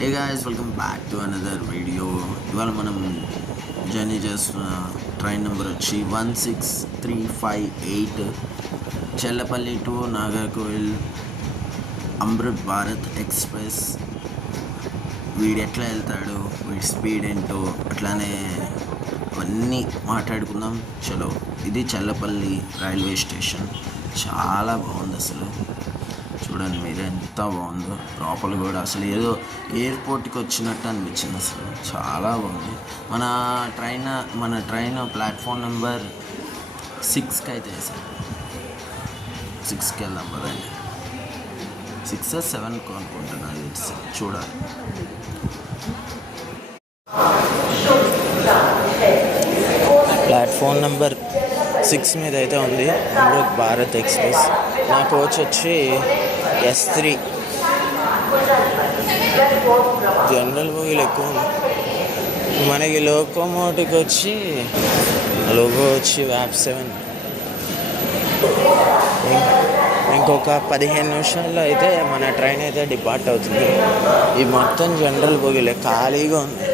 Hey guys, welcome back to another video. ఇవాళ మనం journey చేస్తున్న ట్రైన్ నెంబర్ వచ్చి 16358 చెల్లపల్లి టు నాగర్కోయిల్ అమృత్ భారత్ ఎక్స్ప్రెస్. వీడు ఎట్లా వెళ్తాడు, వీడి స్పీడ్ ఏంటో అట్లానే అవన్నీ మాట్లాడుకుందాం. చలో, ఇది చెల్లపల్లి రైల్వే స్టేషన్. చాలా బాగుంది అసలు. చూడండి మీరు, ఎంత బాగుందో లోపల కూడా. అసలు ఏదో ఎయిర్పోర్ట్కి వచ్చినట్టు అనిపించింది. అసలు చాలా బాగుంది. మన ట్రైన్ ప్లాట్ఫామ్ నెంబర్ 6కి అయితే వేసాం. 6కి వెళ్దాం కదండి. 6 or 7 అనుకుంటున్నాను. చూడాలి. ప్లాట్ఫామ్ నెంబర్ 6 మీద అయితే ఉంది అమృత్ భారత్ ఎక్స్ప్రెస్. నా కోచ్ వచ్చి S3. జనరల్ బోగీలు ఎక్కువ. మనకి లోకోమోటివ్కి వచ్చి లోగో వచ్చి VAP7. ఇంకొక 15 నిమిషాల్లో అయితే మన ట్రైన్ అయితే డిపార్ట్ అవుతుంది. ఈ మొత్తం జనరల్ బోగీలే, ఖాళీగా ఉంది.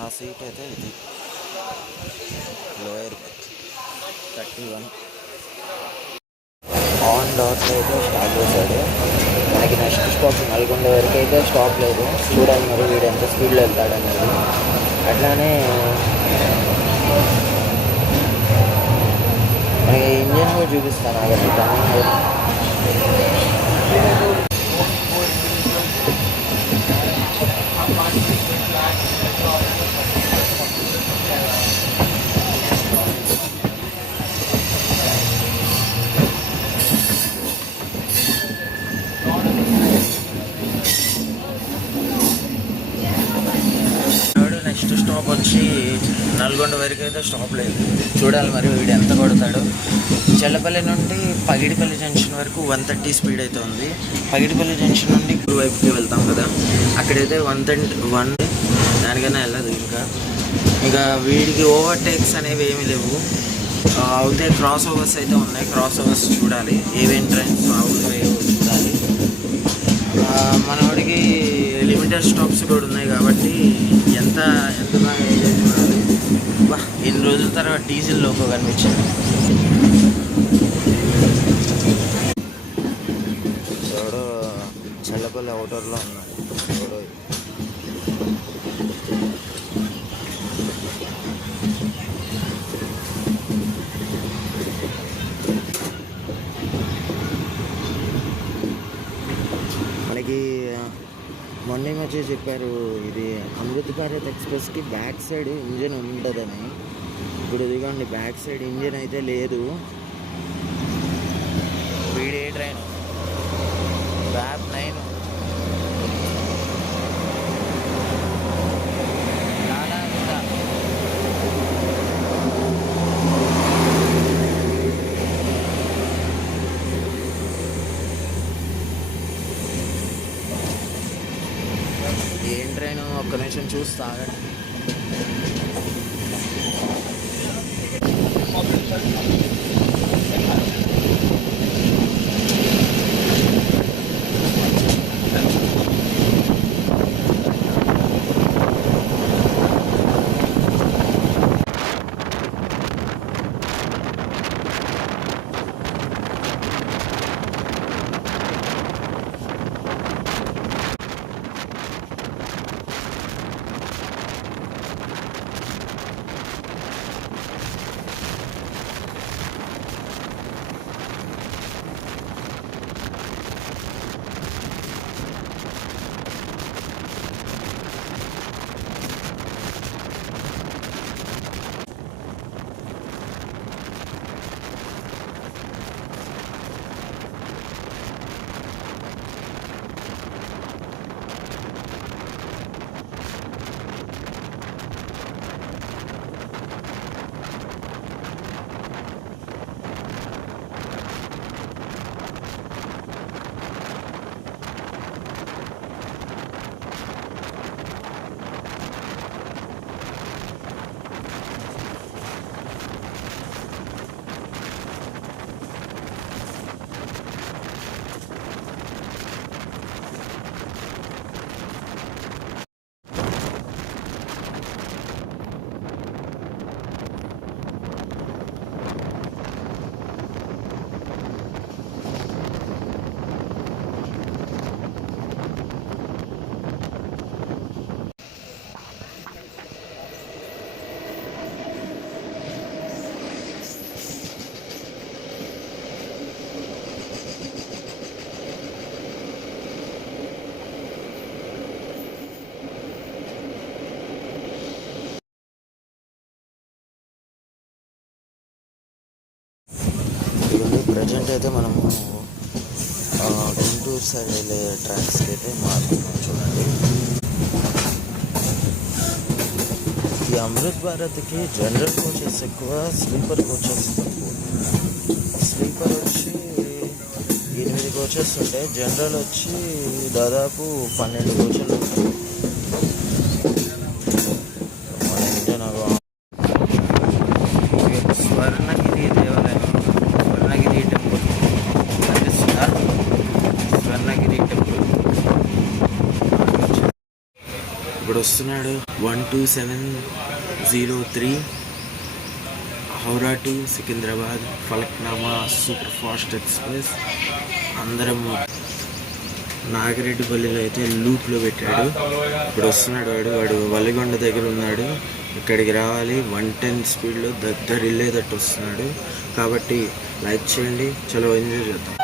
ఆ సీట్ అయితే ఇది లోయర్ 31 ఆన్ డాట్ అయితే స్టార్ట్ చేశాడు. మనకి నెక్స్ట్ స్టాప్ నల్గొండ వరకు అయితే స్టాప్ లేదు. చూడాలి మరి వీడు ఎంత స్పీడ్లో వెళ్తాడు అనేది. అట్లానే మనకి ఇంజన్ కూడా చూపిస్తాను ఆగండి. నెక్స్ట్ స్టాప్ వచ్చి నల్గొండ వరకు అయితే స్టాప్ లేదు. చూడాలి మరి వీడు ఎంత కొడతాడు. చెల్లపల్లి నుండి పగిడిపల్లి జంక్షన్ వరకు 130 స్పీడ్ అయితే ఉంది. పగిడిపల్లి జంక్షన్ నుండి వైపుకి వెళ్తాం కదా, అక్కడైతే 131. దానికన్నా వెళ్ళదు. ఇంకా వీడికి ఓవర్టేక్స్ అనేవి ఏమీ లేవు. అవుతే క్రాస్ ఓవర్స్ అయితే ఉన్నాయి. క్రాస్ ఓవర్స్ చూడాలి, ఏవేం ట్రైన్స్ అవుతాయో చూడాలి. మనవాడికి లిమిటెడ్ స్టాప్స్ కూడా ఉన్నాయి కాబట్టి ఎంత బాగా ఎంజాయ్ చూడాలి. ఎన్ని రోజుల తర్వాత డీజిల్ లోకో కనిపించింది. ఎవడో చెల్లపల్లి అవుటర్లో ఉన్నాడు. ఎవడో మనకి మొన్న మధ్య చెప్పారు ఇది అమృత్ భారత్ ఎక్స్ప్రెస్కి బ్యాక్ సైడ్ ఇంజన్ ఉంటుందని. ఇప్పుడు ఇదిగోండి, బ్యాక్ సైడ్ ఇంజన్ అయితే లేదు. వీడే ట్రైన్ VAP9. ఏం ట్రైన్, ఒక్క నిమిషం చూస్తా ఆగండి. ప్రజెంట్ అయితే మనము గుంటూరు సైడ్ వెళ్ళే ట్రాక్స్కి అయితే మారుతున్నాం. చూడండి, ఈ అమృత్ భారత్కి జనరల్ కోచెస్ ఎక్కువ, స్లీపర్ కోచెస్ తక్కువ. స్లీపర్ వచ్చి 8 కోచెస్ ఉంటాయి, జనరల్ వచ్చి దాదాపు 12 కోచెలు ఉంటాయి. మన ఇండియా నాకు స్వర్ణగిరి దేవాలయం, స్వర్ణగిరి టెంపుల్ కనిపిస్తుందా? స్వర్ణగిరి టెంపుల్ ఇప్పుడు వస్తున్నాడు. 12703 Howrah to Secunderabad Falaknuma super fast express. అందరము నాగిరెడ్డిపల్లిలో అయితే లూప్లో పెట్టాడు. ఇప్పుడు వస్తున్నాడు వాడు వల్లిగొండ దగ్గర ఉన్నాడు. ఇక్కడికి రావాలి, 110 స్పీడ్లో దద్దరిల్లేదట్టు వస్తున్నాడు. కాబట్టి లైక్ చేయండి, చలో ఎంజాయ్ చేద్దాం.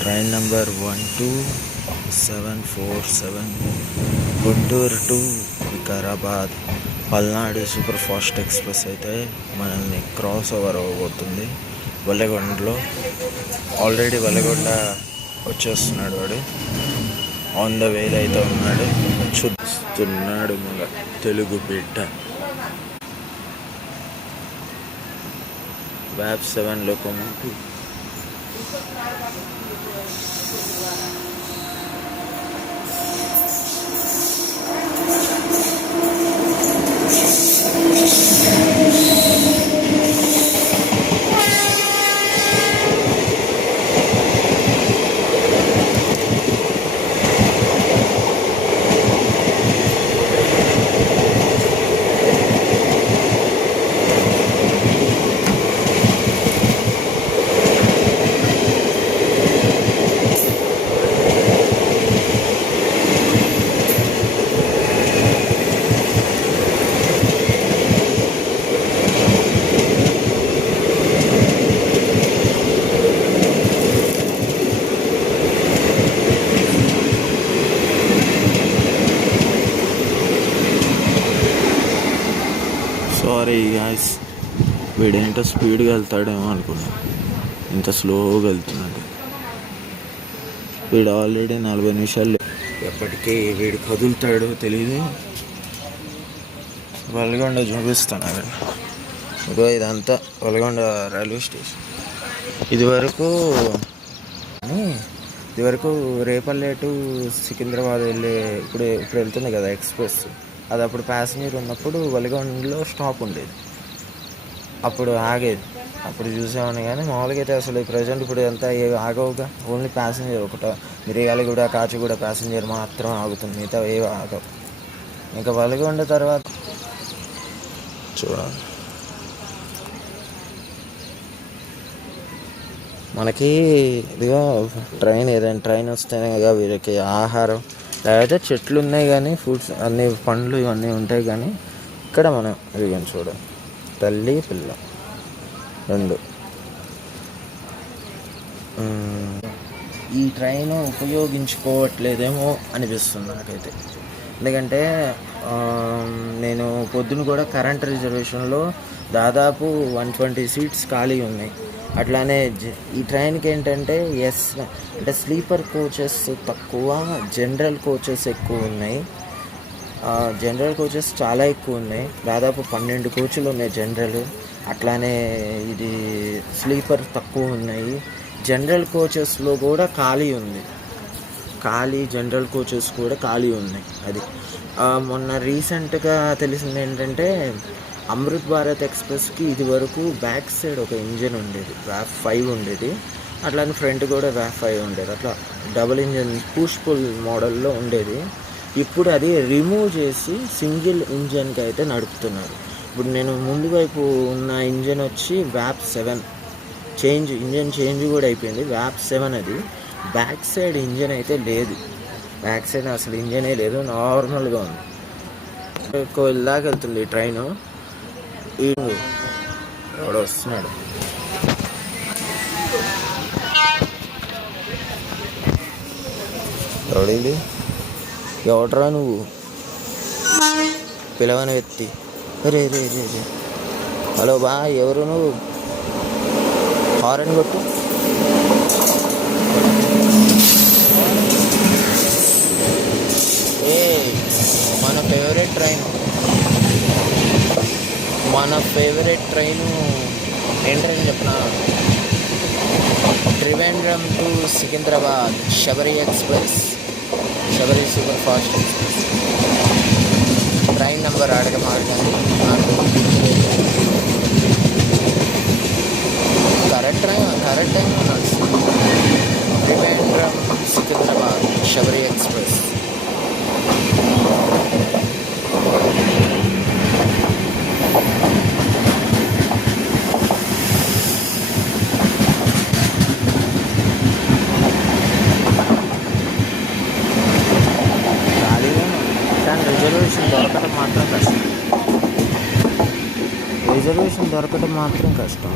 Train number 12747 Guntur to Vikarabad Palnadu super fast express అయితే మనల్ని క్రాస్ ఓవర్ అవ్వబోతుంది వల్లెగొండలో. ఆల్రెడీ వల్లెగొండ వచ్చేస్తున్నాడు వాడు, ఆన్ ద వేలో అయితే ఉన్నాడు. చూస్తున్నాడు మన తెలుగు బిడ్డ. VAP 7 locomotive. సారీ గాయ్స్, వీడేంటో స్పీడ్గా వెళ్తాడేమో అనుకున్నా, ఇంత స్లోగా వెళ్తున్నాడు. వీడు ఆల్రెడీ 40 నిమిషాలు, ఎప్పటికీ వీడు కదులుతాడో తెలియదు. వల్గొండ చూపిస్తాను. ఇదిగో ఇదంతా వల్గొండ రైల్వే స్టేషన్. ఇదివరకు రేపల్లె టు సికింద్రాబాద్ వెళ్ళే ఇప్పుడు వెళ్తుంది కదా ఎక్స్ప్రెస్, అది అప్పుడు ప్యాసింజర్ ఉన్నప్పుడు వల్గొండలో స్టాప్ ఉండేది, అప్పుడు ఆగేది. అప్పుడు చూసామని. కానీ మామూలుగా అయితే అసలు ప్రజెంట్ ఇప్పుడు అంతా ఆగవుగా, ఓన్లీ ప్యాసింజర్ ఒకట మిరియాలగూడ కాచిగూడ ప్యాసింజర్ మాత్రం ఆగుతుంది, మిగతా ఏవి ఆగవు. ఇంకా వల్గొండ తర్వాత చూడాలి. మనకి ఇదిగా ట్రైన్, ఏదైనా ట్రైన్ వస్తేనే కదా వీళ్ళకి ఆహారం. లేకపోతే చెట్లు ఉన్నాయి కానీ ఫ్రూట్స్ అన్నీ, పండ్లు ఇవన్నీ ఉంటాయి. కానీ ఇక్కడ మనం ఇదిగని చూడాలి, తల్లి పిల్ల రెండు. ఈ ట్రైన్ ఉపయోగించుకోవట్లేదేమో అనిపిస్తుంది నాకైతే. ఎందుకంటే నేను పొద్దున కూడా కరెంట్ రిజర్వేషన్లో దాదాపు 120 సీట్స్ ఖాళీ ఉన్నాయి. అట్లానే ఈ ట్రైన్కి ఏంటంటే అంటే స్లీపర్ కోచెస్ తక్కువ, జనరల్ కోచెస్ ఎక్కువ ఉన్నాయి. జనరల్ కోచెస్ చాలా ఎక్కువ ఉన్నాయి, దాదాపు 12 కోచ్లు ఉన్నాయి జనరల్. అట్లానే ఇది స్లీపర్ తక్కువ ఉన్నాయి. జనరల్ కోచెస్లో కూడా ఖాళీ ఉంది, జనరల్ కోచెస్ కూడా ఖాళీ ఉన్నాయి. అది మొన్న రీసెంట్గా తెలిసింది ఏంటంటే అమృత్ భారత్ ఎక్స్ప్రెస్కి ఇది వరకు బ్యాక్ సైడ్ ఒక ఇంజిన్ ఉండేది, VAP 5 ఉండేది. అట్లానే ఫ్రంట్ కూడా VAP 5 ఉండేది. అట్లా డబుల్ ఇంజిన్ పుష్ పుల్ మోడల్లో ఉండేది. ఇప్పుడు అది రిమూవ్ చేసి సింగిల్ ఇంజన్కి అయితే నడుపుతున్నారు. ఇప్పుడు నేను ముందు వైపు ఉన్న ఇంజన్ వచ్చి వ్యాప్ 7 ఇంజన్ చేంజ్ కూడా అయిపోయింది. వ్యాప్ 7 అది. బ్యాక్ సైడ్ ఇంజన్ అయితే లేదు, బ్యాక్ సైడ్ అసలు ఇంజనే లేదు, నార్మల్గా ఉంది. కోయిల్దాకా వెళ్తుంది ట్రైను. ఎవడో వస్తున్నాడు. ఎవడేది? ఎవడరా నువ్వు? పిలవని వ్యక్తి. రే రే రే రే హలో బా, ఎవరు నువ్వు? హారన్ కొట్టు. ఏ మన ఫేవరెట్ ట్రైను ఏంటని చెప్పిన, Trivandrum to Secunderabad Sabari express, Sabari super fast express. Train number అడగమాడకండి నాకు. కరెక్ట్ టైంలో నడుస్తుంది. త్రివేంద్రం సికింద్రాబాద్ శబరి ఎక్స్ప్రెస్. కానీ రిజర్వేషన్ దొరకటం మాత్రం కష్టం.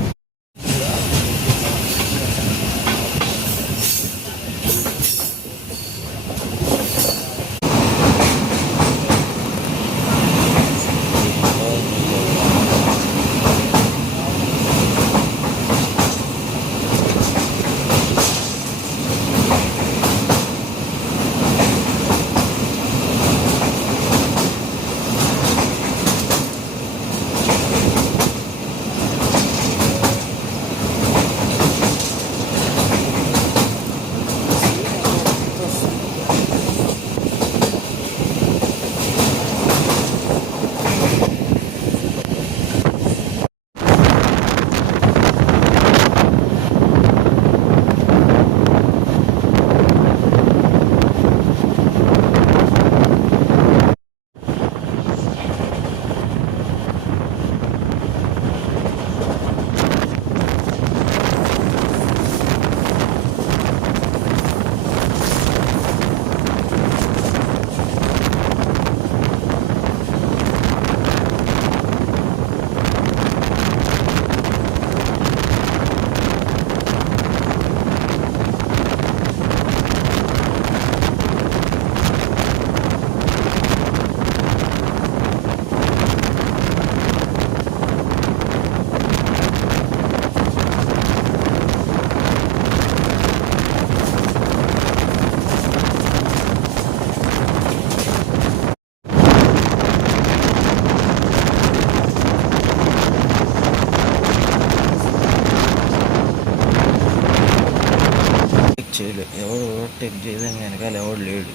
ఎవడు ఓవర్టేక్ చేయలేని వెనకాల ఎవడు లేడు.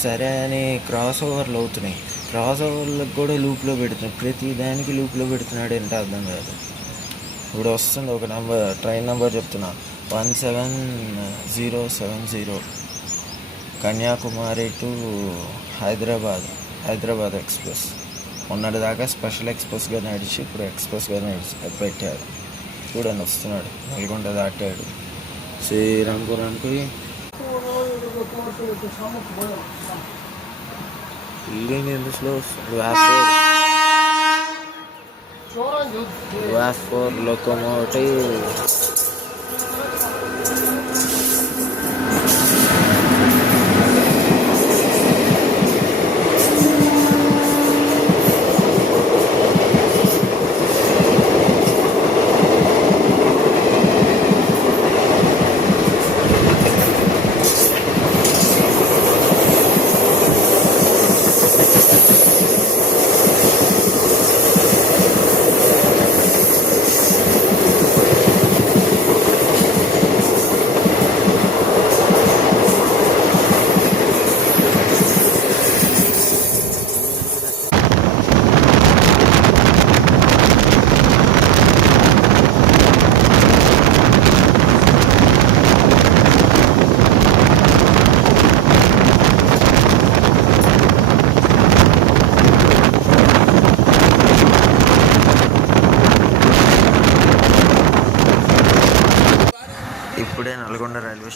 సరే అని క్రాస్ ఓవర్లు అవుతున్నాయి. క్రాస్ ఓవర్లకు కూడా లూప్లో పెడుతున్నాడు, ప్రతి దానికి లూప్లో పెడుతున్నాడు. ఏంటో అర్థం కాదు. ఇప్పుడు వస్తుంది ఒక నెంబర్, ట్రైన్ నెంబర్ చెప్తున్నా, 17070 కన్యాకుమారి టు హైదరాబాద్ ఎక్స్ప్రెస్. మొన్నటిదాకా స్పెషల్ ఎక్స్ప్రెస్గా నడిచి ఇప్పుడు ఎక్స్ప్రెస్గా పెట్టారు. చూడండి వస్తున్నాడు, నల్గొండ దాటాడు. శ్రీరాంపురానికి ఇల్లు ఎంత స్లో వస్తుంది. వ్యాస్4 లోకోమోటివ్.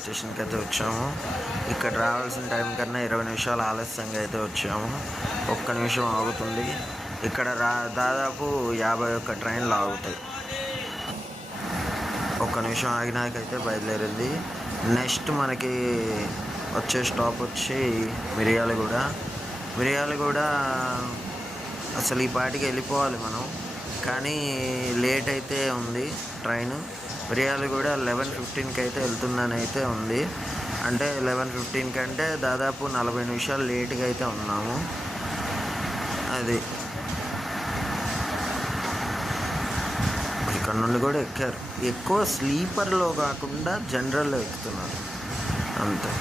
స్టేషన్కి అయితే వచ్చాము. ఇక్కడ రావాల్సిన టైం కన్నా 20 నిమిషాలు ఆలస్యంగా అయితే వచ్చాము. ఒక్క నిమిషం ఆగుతుంది. ఇక్కడ దాదాపు 51 ట్రైన్లు ఆగుతాయి. ఒక్క నిమిషం ఆగినాకైతే బయలుదేరింది. నెక్స్ట్ మనకి వచ్చే స్టాప్ వచ్చి మిర్యాలగూడ అసలు ఈ పాటికి వెళ్ళిపోవాలి మనం, కానీ లేట్ అయితే ఉంది ట్రైన్. మిర్యాలగూడ 11:15కి అయితే వెళ్తుందని అయితే ఉంది. అంటే 11:15 కంటే దాదాపు 40 నిమిషాలు లేట్గా అయితే ఉన్నాము. అది ఇక్కడ నుండి కూడా ఎక్కారు. ఎక్కువ స్లీపర్లో కాకుండా జనరల్లో ఎక్కుతున్నారు అంతే.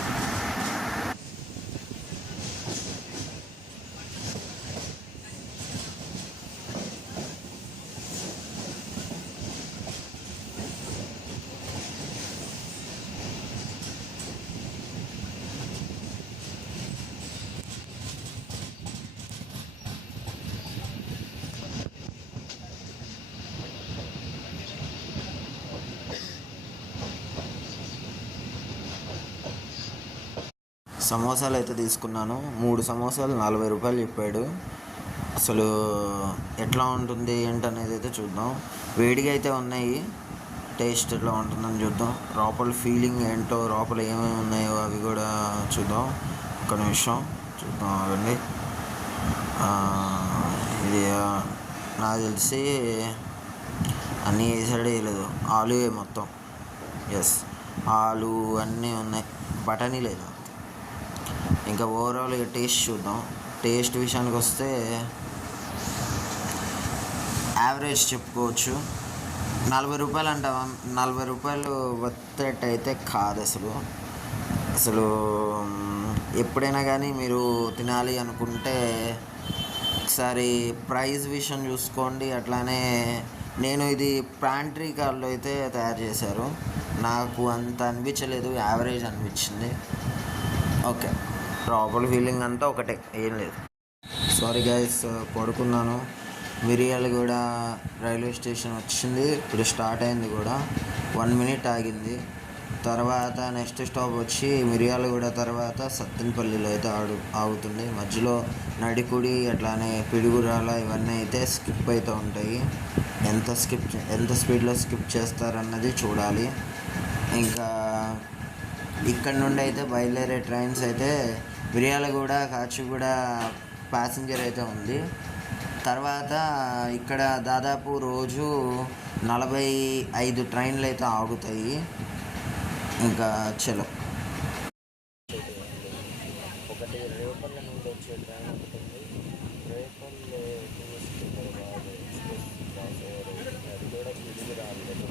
సమోసాలు అయితే తీసుకున్నాను. 3 సమోసాలు 40 రూపాయలు చెప్పాడు. అసలు ఎట్లా ఉంటుంది ఏంటనేది అయితే చూద్దాం. వేడిగా అయితే ఉన్నాయి. టేస్ట్ ఎట్లా ఉంటుందని చూద్దాం. లోపల ఫీలింగ్ ఏంటో, లోపల ఏమేమి ఉన్నాయో అవి కూడా చూద్దాం. ఒక నిమిషం చూద్దాం అవన్నీ. ఇది నాకు తెలిసి అన్నీ వేసాడే లేదు. ఆలువే మొత్తం. ఎస్, ఆలు అన్నీ ఉన్నాయి, బఠానీ లేదు. ఇంకా ఓవరాల్గా టేస్ట్ చూద్దాం. టేస్ట్ విషయానికి వస్తే యావరేజ్ చెప్పుకోవచ్చు. 40 రూపాయలు అంటావా? 40 రూపాయలు వర్త్ అయితే కాదు అసలు. ఎప్పుడైనా కానీ మీరు తినాలి అనుకుంటే ఒకసారి ప్రైస్ విషయం చూసుకోండి. అట్లానే నేను ఇది ప్యాంట్రీ కార్లో అయితే తయారు చేశారు. నాకు అంత అనిపించలేదు, యావరేజ్ అనిపించింది. ఓకే, లోపల ఫీలింగ్ అంతా ఒకటే, ఏం లేదు. సారీ గైస్, పడుకున్నాను. మిర్యాలగూడ రైల్వే స్టేషన్ వచ్చింది, ఇప్పుడు స్టార్ట్ అయింది కూడా. 1 మినిట్ ఆగింది. తర్వాత నెక్స్ట్ స్టాప్ వచ్చి మిర్యాలగూడ తర్వాత సత్తెనపల్లిలో అయితే ఆగుతుంది. మధ్యలో నడికుడి అట్లానే పిడుగురాల ఇవన్నీ అయితే స్కిప్ అవుతూ ఉంటాయి. ఎంత స్పీడ్లో స్కిప్ చేస్తారన్నది చూడాలి. ఇంకా ఇక్కడ నుండి అయితే బయలుదేరే ట్రైన్స్ అయితే మిర్యాలగూడ, కాచిగూడ ప్యాసింజర్ అయితే ఉంది. తర్వాత ఇక్కడ దాదాపు రోజు 45 ట్రైన్లు అయితే ఆగుతాయి. ఇంకా చలో. ఒకటి రేపల్ల నుండి వచ్చే ట్రైన్ ఉంటుంది. రేపల్లె అది కూడా తిరిగి రాలేదు.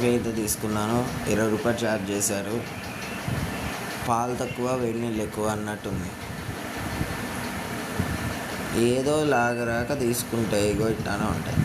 కాఫీ అయితే తీసుకున్నాను, 20 రూపాయలు ఛార్జ్ చేశారు. పాలు తక్కువ వేడి నీళ్ళు ఎక్కువ అన్నట్టుంది. ఏదో లాగరాక తీసుకుంటే ఇగో ఇట్టానే ఉంటాయి.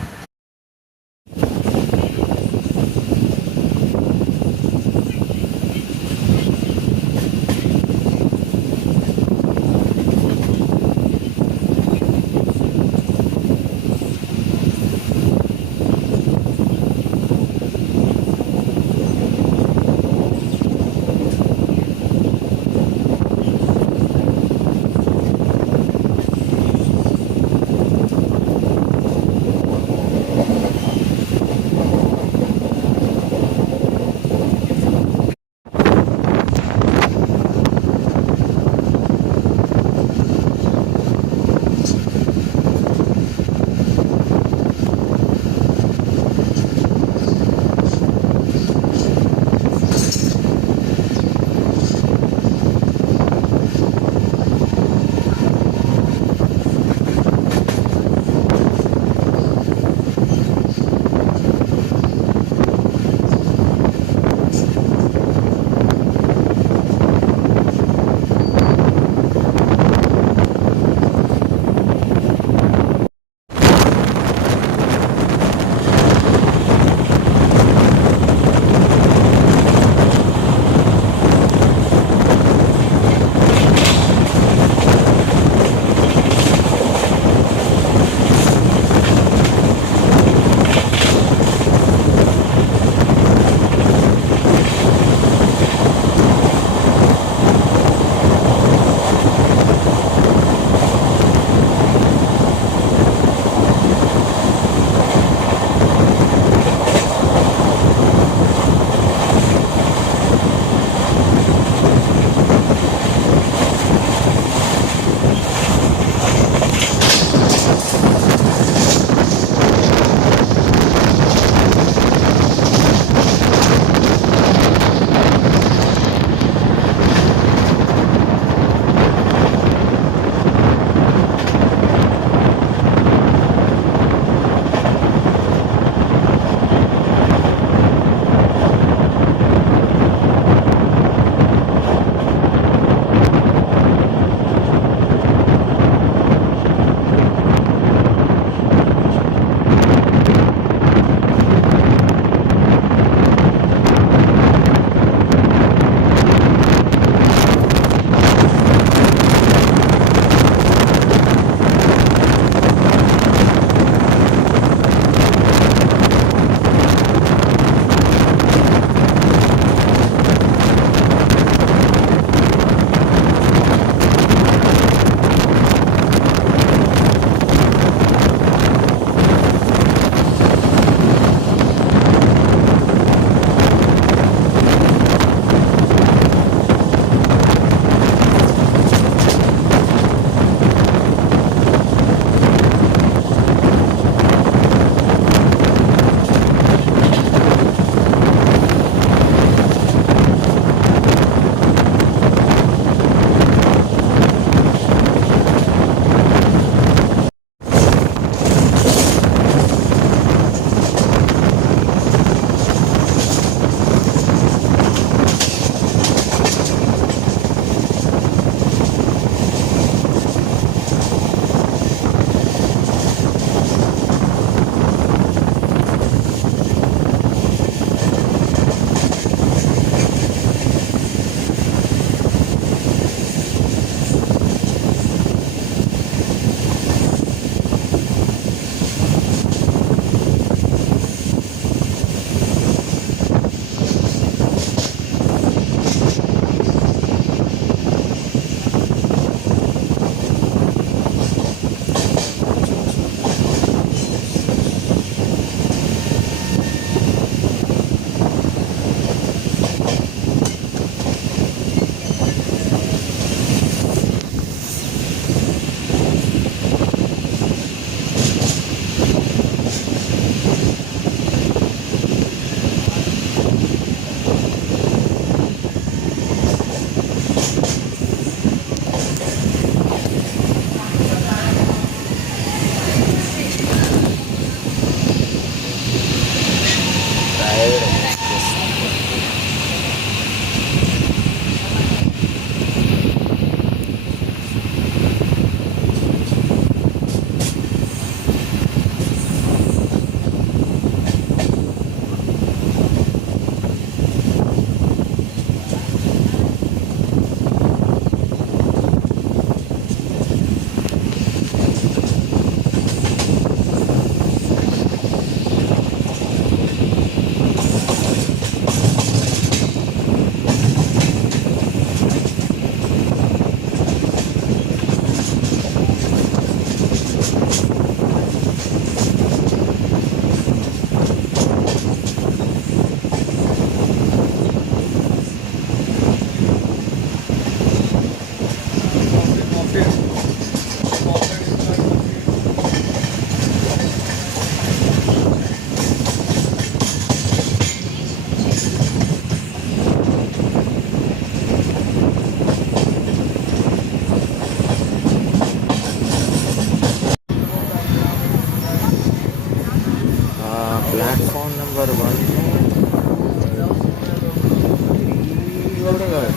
కూడా కాదు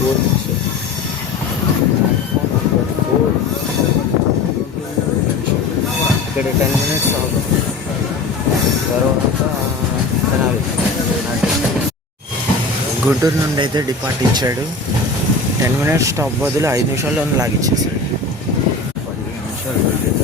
4 మినిట్స్ ఇక్కడ 10 మినిట్స్ అవుతుంది తర్వాత తెనాలి. గుంటూరు నుండి అయితే డిపార్ట్ ఇచ్చాడు. 10 మినిట్స్ స్టాప్ బదులు 5 నిమిషాల్లో లాగిచ్చేసాడు. 15 నిమిషాలు వెళ్ళేది.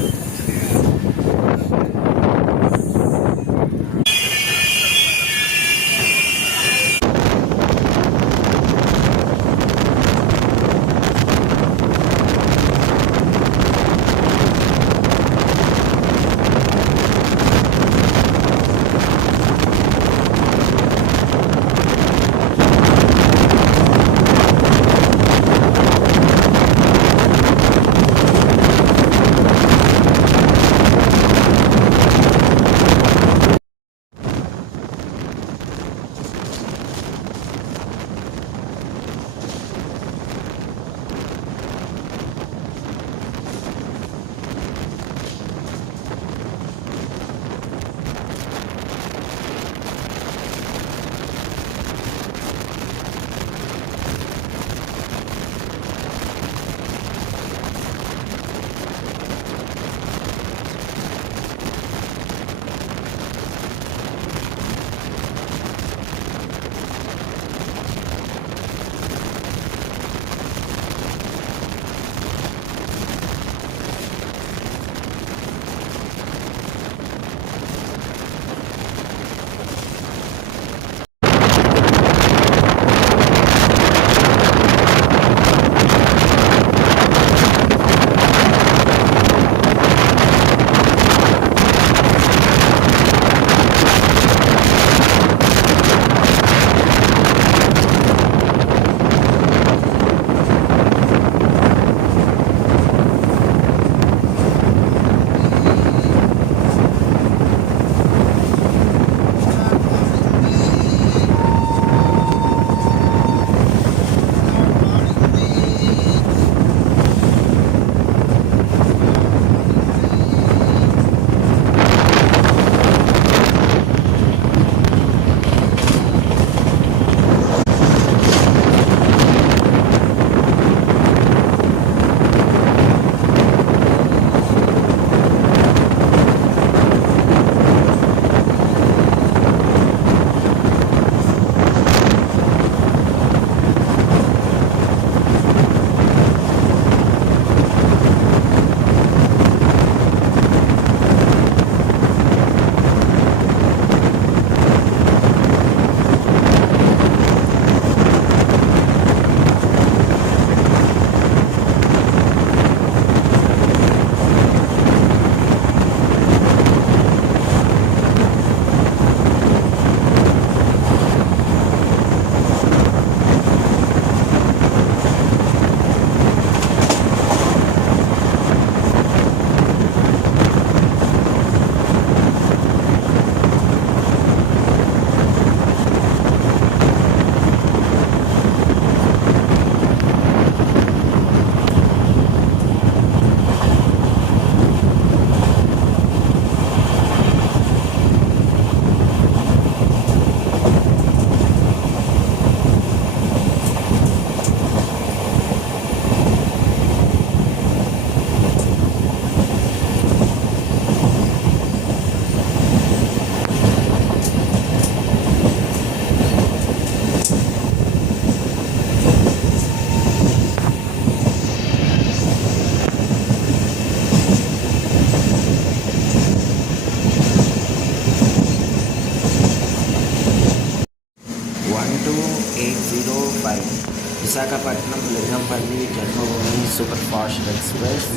విశాఖపట్నం లింగంపల్లి జన్మభూమి సూపర్ ఫాస్ట్ ఎక్స్ప్రెస్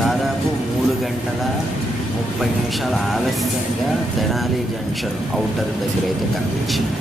దాదాపు 3 గంటల 30 నిమిషాల ఆలస్యంగా తెనాలి జంక్షన్ అవుటర్ దగ్గర అయితే కనిపించింది.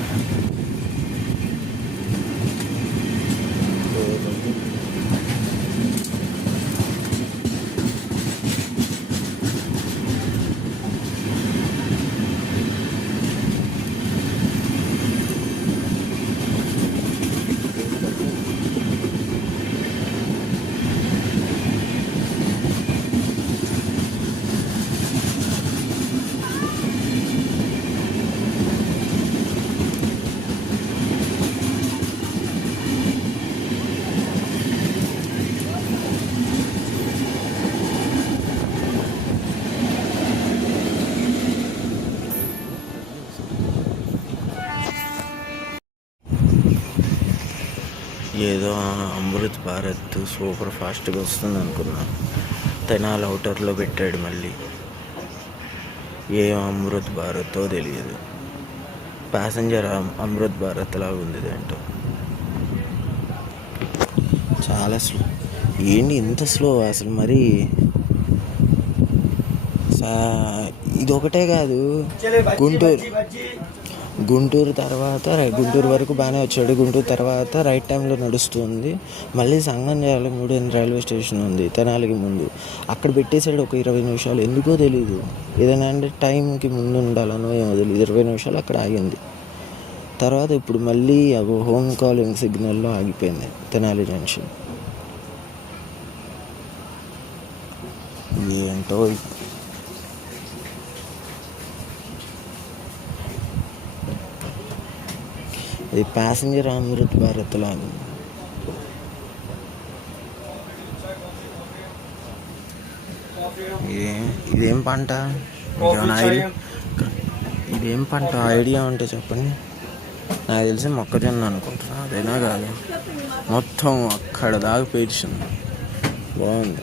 ఏదో అమృత్ భారత్ సూపర్ ఫాస్ట్గా వస్తుంది అనుకున్నా. తెనాలి అవుటర్లో పెట్టాడు మళ్ళీ. ఏం అమృత్ భారతో తెలియదు. ప్యాసింజర్ అమృత్ భారత్ లాగా ఉంది ఏంటో. చాలా స్లో. ఏంటి ఇంత స్లో అసలు మరి. ఇది ఒకటే కాదు, గుంటూరు తర్వాత గుంటూరు వరకు బాగానే వచ్చాడు. గుంటూరు తర్వాత రైట్ టైంలో నడుస్తుంది. మళ్ళీ సంగం చేయాలి 3 రైల్వే స్టేషన్ ఉంది తెనాలికి ముందు. అక్కడ పెట్టేసాడు ఒక 20 నిమిషాలు. ఎందుకో తెలీదు. ఏదైనా అంటే టైంకి ముందు ఉండాలనో ఏమో తెలియదు. 20 నిమిషాలు అక్కడ ఆగింది. తర్వాత ఇప్పుడు మళ్ళీ హోమ్ కాలింగ్ సిగ్నల్లో ఆగిపోయింది తెనాలి జంక్షన్. ఏంటో ఇది ప్యాసింజర్ అమృత్ భారత్ లాగా. ఇదేం పంట? ఇదేం పంట ఐడియా ఉంటే చెప్పండి. నాకు తెలిసి మొక్కజొన్న అనుకుంటున్నా. అదేనా కాదు, మొత్తం అక్కడ దాకా పేర్చింది. బాగుంది.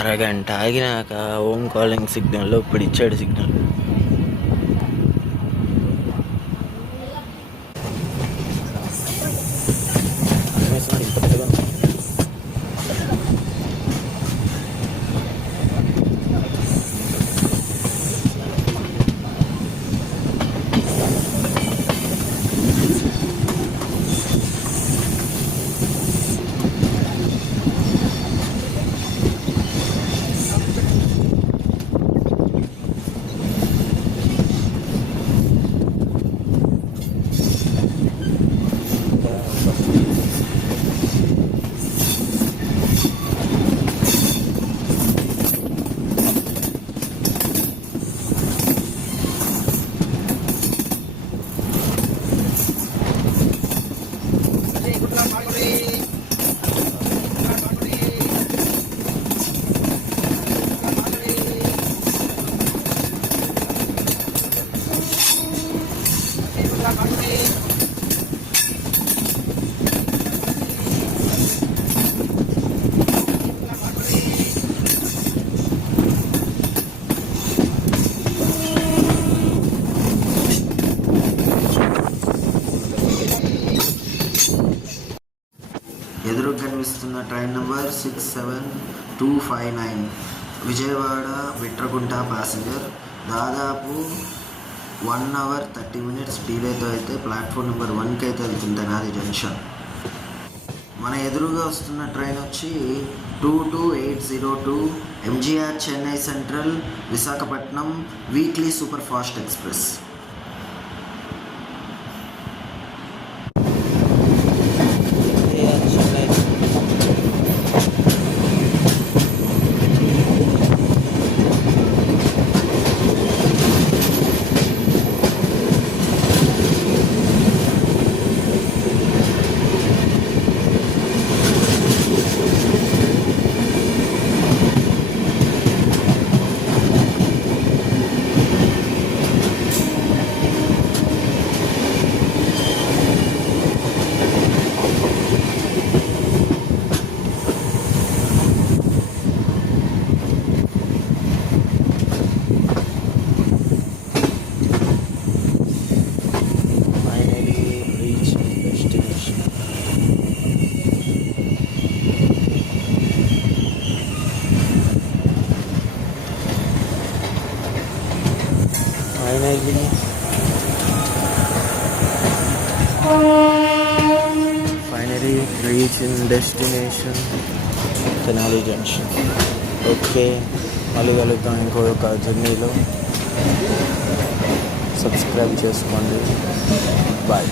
అరగంట ఆగినాక హోమ్ కాలింగ్ సిగ్నల్లో ఇప్పుడు ఇచ్చాడు సిగ్నల్. ఎదురు కనిపిస్తున్న ట్రైన్ నెంబర్ 67259 విజయవాడ విట్రగుంట ప్యాసింజర్. దాదాపు 1 hour 30 minutes డీలేతో అయితే ప్లాట్ఫామ్ నెంబర్ 1కి అయితే వెళ్తుంది తెనాలి జంక్షన్. మన ఎదురుగా వస్తున్న ట్రైన్ వచ్చి 22802 MGR Chennai central Visakhapatnam weekly super fast express. Finally reaching destination Tenali junction. Okay, మళ్ళీ కలుద్దాం ఇంకొక జర్నీలో. సబ్స్క్రైబ్ చేసుకోండి. బాయ్.